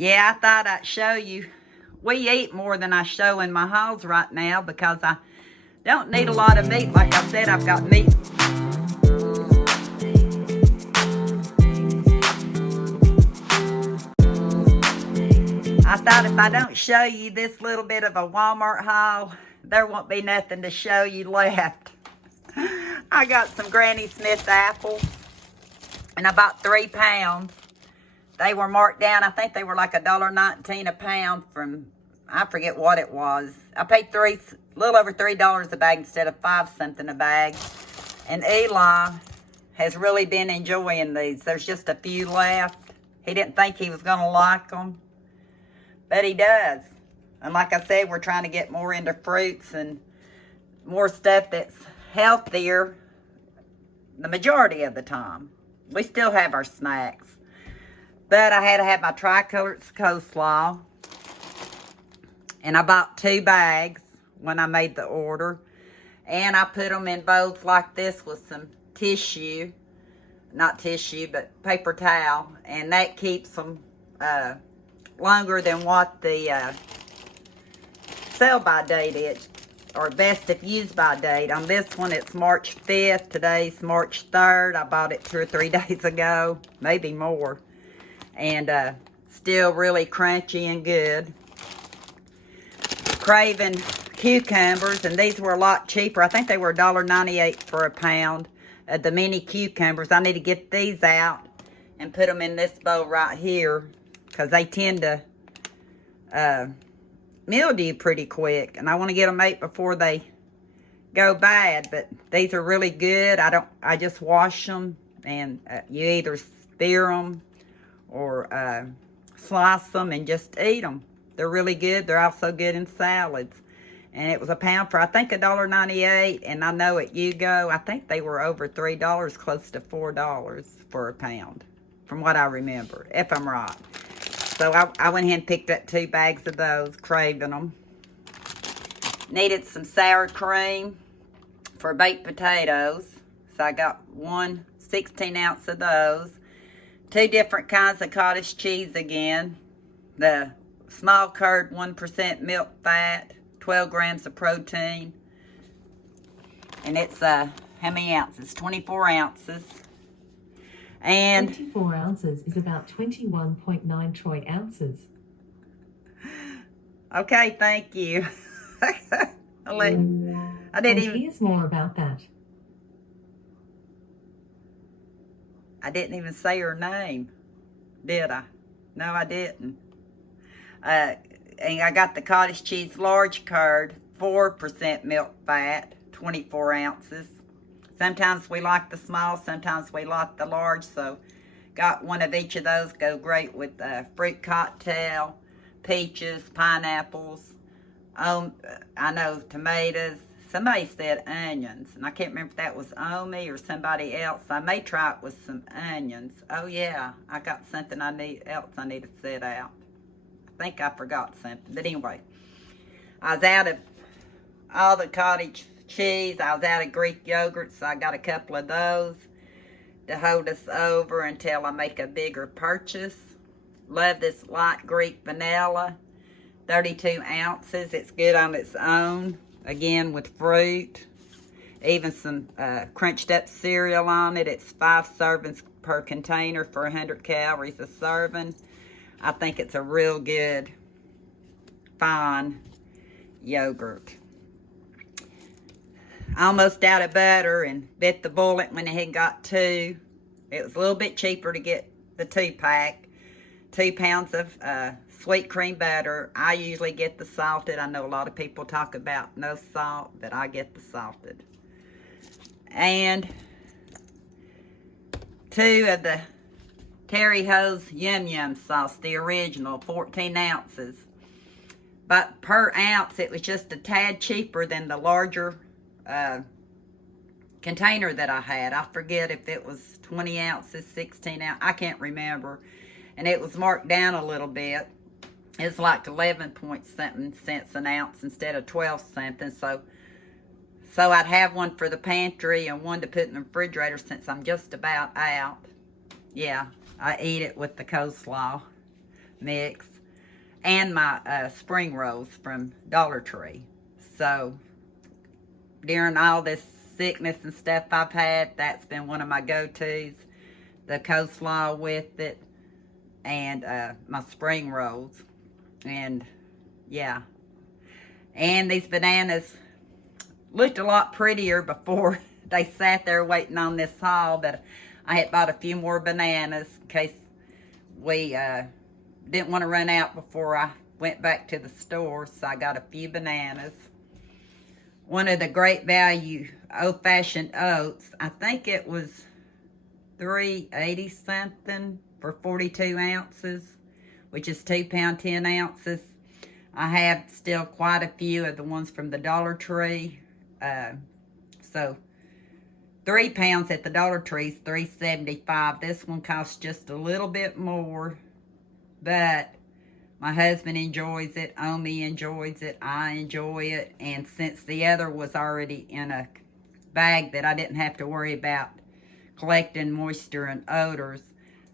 Yeah, I thought I'd show you. We eat more than I show in my hauls right now because I don't need a lot of meat. Like I said, I've got meat. I thought if I don't show you this little bit of a Walmart haul, there won't be nothing to show you left. I got some Granny Smith apples, and I bought 3 pounds. They were marked down. I think they were like $1.19 a pound from, I forget what it was. I paid a little over $3 a bag instead of 5 something a bag. And Eli has really been enjoying these. There's just a few left. He didn't think he was going to like them, but he does. And like I said, we're trying to get more into fruits and more stuff that's healthier the majority of the time. We still have our snacks. But I had to have my tricolored coleslaw. And I bought 2 bags when I made the order. And I put them in bowls like this with some tissue. Not tissue, but paper towel. And that keeps them longer than what the sell-by date is. Or best if used by date. On this one, it's March 5th. Today's March 3rd. I bought it 2 or 3 days ago. Maybe more. And still really crunchy and good. Craving cucumbers, and these were a lot cheaper. I think they were $1.98 for a pound. The mini cucumbers. I need to get these out and put them in this bowl right here, because they tend to mildew pretty quick, and I want to get them ate before they go bad. But these are really good. I just wash them, and you either spear them or slice them and just eat them. They're really good. They're also good in salads. And it was a pound for, I think, $1.98. And I know at Yugo, I think they were over $3, close to $4 for a pound, from what I remember, if I'm right. So I went ahead and picked up 2 bags of those, craving them. Needed some sour cream for baked potatoes. So I got 1 16-ounce of those. 2 different kinds of cottage cheese again. The small curd, 1% milk fat, 12 grams of protein. And it's, how many ounces? 24 ounces. And 24 ounces is about 21.9 troy ounces. Okay, thank you. Here's more about that. I didn't even say her name, did I? No, I didn't. And I got the cottage cheese large curd, 4% milk fat, 24 ounces. Sometimes we like the small, sometimes we like the large, so got 1 of each of those. Go great with fruit cocktail, peaches, pineapples, I know tomatoes. Somebody said onions, and I can't remember if that was Omi or somebody else. I may try it with some onions. Oh yeah, I got something I need to set out. I think I forgot something, but anyway. I was out of all the cottage cheese. I was out of Greek yogurt, so I got a couple of those to hold us over until I make a bigger purchase. Love this light Greek vanilla, 32 ounces. It's good on its own. Again, with fruit, even some crunched up cereal on it. It's 5 servings per container for 100 calories a serving. I think it's a real good, fine yogurt. Almost out of butter and bit the bullet when I had got 2. It was a little bit cheaper to get the 2-pack. 2 pounds of sweet cream butter. I usually get the salted. I know a lot of people talk about no salt, but I get the salted. And 2 of the Terry Ho's Yum Yum sauce, the original, 14 ounces. But per ounce, it was just a tad cheaper than the larger container that I had. I forget if it was 20 ounces, 16 ounces. I can't remember. And it was marked down a little bit. It's like 11 point something cents an ounce instead of 12 something. So I'd have 1 for the pantry and 1 to put in the refrigerator since I'm just about out. Yeah, I eat it with the coleslaw. mix, and my spring rolls from Dollar Tree. So during all this sickness and stuff I've had, that's been one of my go-tos. The coleslaw with it, and my spring rolls. And yeah, and these bananas looked a lot prettier before they sat there waiting on this haul, but I had bought a few more bananas in case we didn't want to run out before I went back to the store, so I got a few bananas. One of the Great Value old-fashioned oats, I think it was $3.80 something for 42 ounces, which is 2 pounds 10 ounces. I have still quite a few of the ones from the Dollar Tree. So 3 pounds at the Dollar Tree is $3.75. This one costs just a little bit more, but my husband enjoys it, Omi enjoys it, I enjoy it, and since the other was already in a bag that I didn't have to worry about collecting moisture and odors,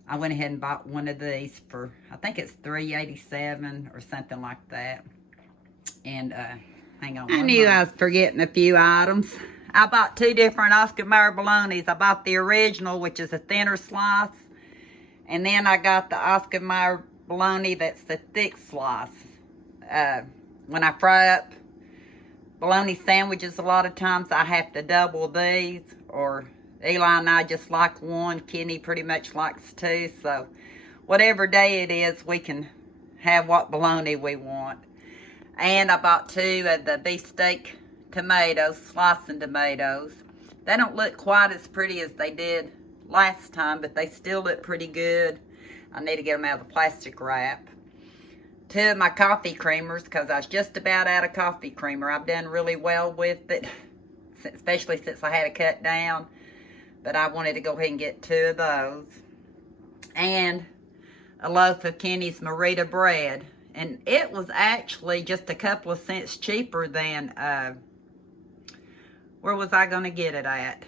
I went ahead and bought one of these for, I think it's $3.87 or something like that. And hang on. I knew I was forgetting a few items. I bought 2 different Oscar Mayer bolognas. I bought the original, which is a thinner slice, and then I got the Oscar Mayer bologna that's the thick slice. When I fry up bologna sandwiches, a lot of times I have to double these, or Eli and I just like one. Kenny pretty much likes 2, so whatever day it is, we can have what bologna we want. And I bought 2 of the beefsteak tomatoes, slicing tomatoes. They don't look quite as pretty as they did last time, but they still look pretty good. I need to get them out of the plastic wrap. 2 of my coffee creamers, because I was just about out of coffee creamer. I've done really well with it, especially since I had to cut down. But I wanted to go ahead and get 2 of those. And a loaf of Kenny's Merita bread. And it was actually just a couple of cents cheaper than, where was I going to get it at?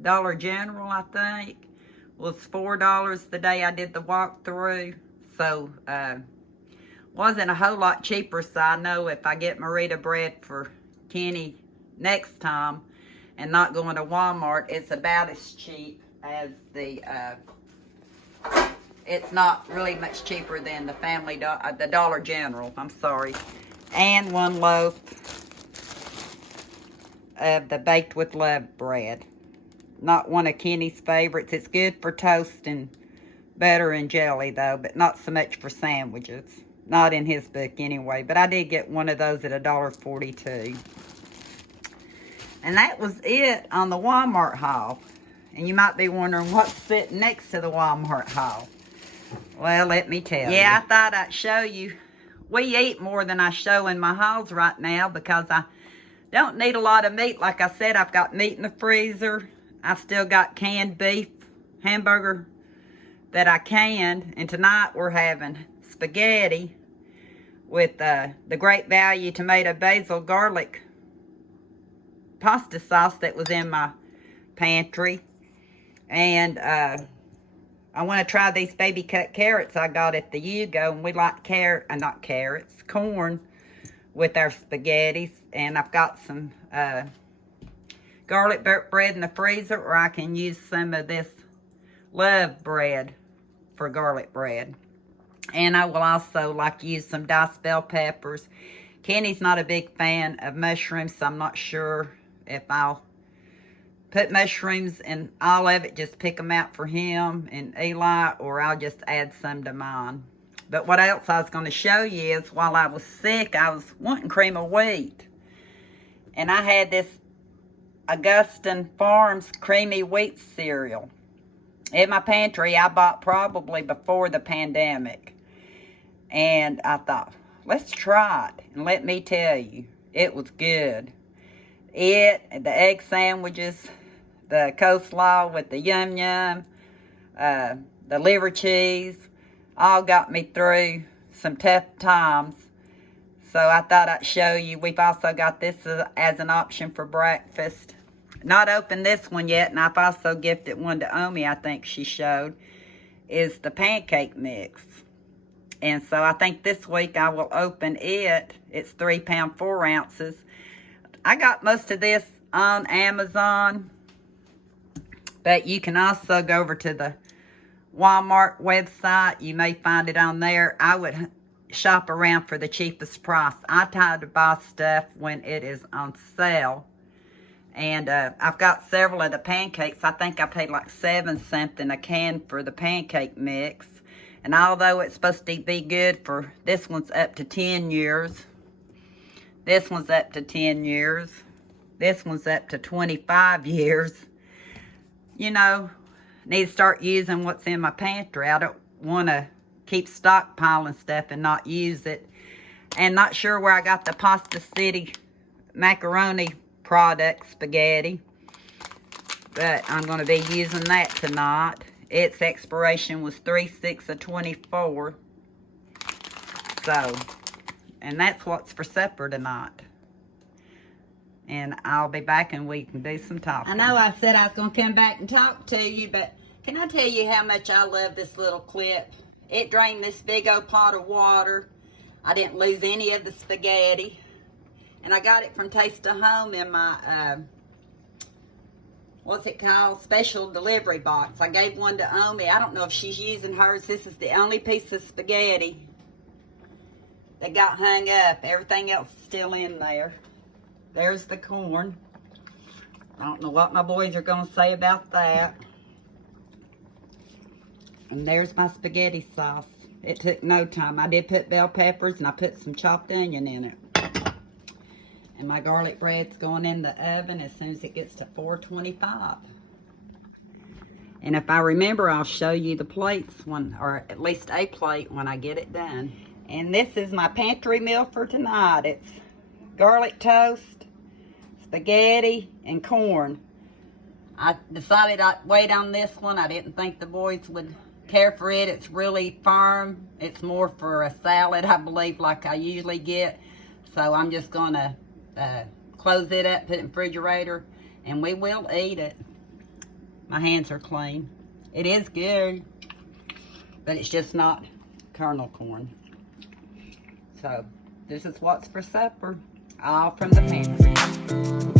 Dollar General, I think. Was $4 the day I did the walkthrough. So, wasn't a whole lot cheaper. So I know if I get Merita bread for Kenny next time, and not going to Walmart, it's about as cheap as the, it's not really much cheaper than the the Dollar General, I'm sorry. And 1 loaf of the Baked with Love bread. Not one of Kenny's favorites. It's good for toast and butter and jelly though, but not so much for sandwiches. Not in his book anyway, but I did get one of those at $1.42. And that was it on the Walmart haul. And you might be wondering what's sitting next to the Walmart haul. Well, let me tell you. Yeah, I thought I'd show you. We eat more than I show in my hauls right now because I don't need a lot of meat. Like I said, I've got meat in the freezer. I've still got canned beef, hamburger that I canned. And tonight we're having spaghetti with the Great Value tomato basil garlic pasta sauce that was in my pantry. And I want to try these baby cut carrots I got at the Yugo, and we like corn with our spaghettis. And I've got some garlic bread in the freezer, or I can use some of this Love bread for garlic bread. And I will also use some diced bell peppers. Kenny's not a big fan of mushrooms, so I'm not sure if I'll put mushrooms in all of it, just pick them out for him and Eli, or I'll just add some to mine. But what else I was going to show you is, while I was sick, I was wanting cream of wheat. And I had this Augustin Farms creamy wheat cereal in my pantry. I bought probably before the pandemic. And I thought, let's try it. And let me tell you, it was good. The egg sandwiches, the coleslaw with the yum yum, the liver cheese, all got me through some tough times. So I thought I'd show you. We've also got this as an option for breakfast. Not opened this one yet, and I've also gifted one to Omi, I think she showed, is the pancake mix. And so I think this week I will open it. It's 3 pounds 4 ounces. I got most of this on Amazon, but you can also go over to the Walmart website. You may find it on there. I would shop around for the cheapest price. I try to buy stuff when it is on sale. And I've got several of the pancakes. I think I paid like 7 something a can for the pancake mix. And although it's supposed to be good for, this one's up to 10 years. This one's up to 10 years. This one's up to 25 years. You know, need to start using what's in my pantry. I don't want to keep stockpiling stuff and not use it. And not sure where I got the Pasta City macaroni product spaghetti, but I'm going to be using that tonight. Its expiration was 3/6/24. So, and that's what's for supper tonight. And I'll be back and we can do some talking. I know I said I was going to come back and talk to you, but can I tell you how much I love this little clip? It drained this big old pot of water. I didn't lose any of the spaghetti. And I got it from Taste of Home in my, what's it called? Special delivery box. I gave one to Omi. I don't know if she's using hers. This is the only piece of spaghetti that got hung up. Everything else is still in there. There's the corn. I don't know what my boys are going to say about that. And there's my spaghetti sauce. It took no time. I did put bell peppers and I put some chopped onion in it. And my garlic bread's going in the oven as soon as it gets to 425. And if I remember, I'll show you the plates when, or at least a plate when I get it done. And this is my pantry meal for tonight. It's garlic toast, spaghetti, and corn. I decided I'd wait on this one. I didn't think the boys would care for it. It's really firm. It's more for a salad, I believe, like I usually get. So I'm just going to close it up, put it in the refrigerator, and we will eat it. My hands are clean. It is good, but it's just not kernel corn. So this is what's for supper, all from the pantry.